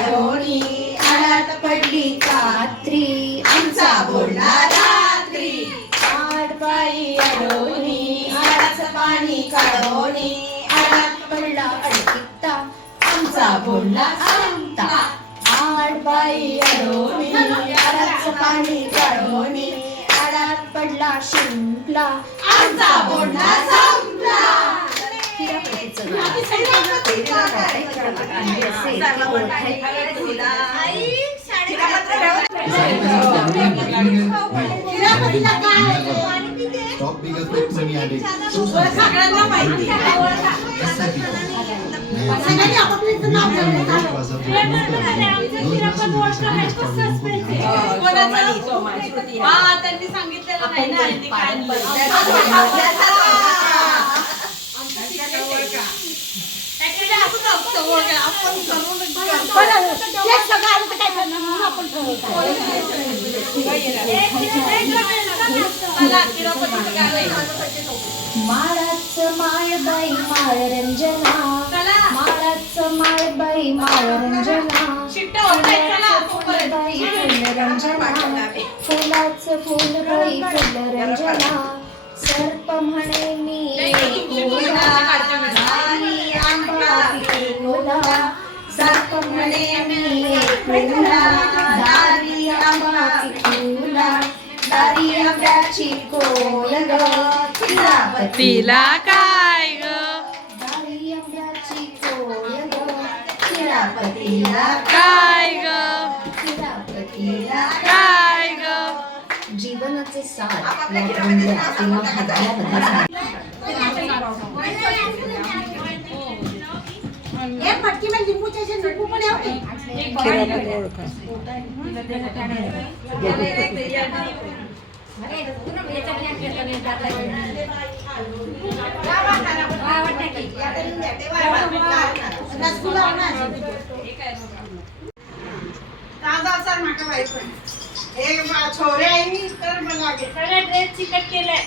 काढोनी आळात पडली कात्री आमचा बोलला रात्री आडबाई अडोनी आळाचं पाणी काढोनी आळात पडला अडकित्ता आमचा बोलला सांगता आडबाई अडोनी आळाचं पाणी काढोनी आळात पडला शिंपला आमचा बोलला संपला Stop because it's money added. सगळ्यांना माहिती त्यांनी सांगितलेलं नाही माळाचं माळबाई माळरंजना माळाचं माळबाई माळरंजना फुलबाई फुलरंजना फुलाचं फुलबाई फुलरंजना सर्प म्हणे मी सर्प म्हणे मी दारी आंबा पिकुला दारी आंब्याची कोय ग तिला काय ग दारी आंब्याची कोय ग तिरापतीला काय ग तिरापतीला काय ग जीवनाचे सार या रंगल्या किंवा भागल्यामध्ये एक फटकी में लिंबूचे असे लिंबू पण यावे छोरे आहे मी तर मला सगळ्या ड्रेस चिकट केलाय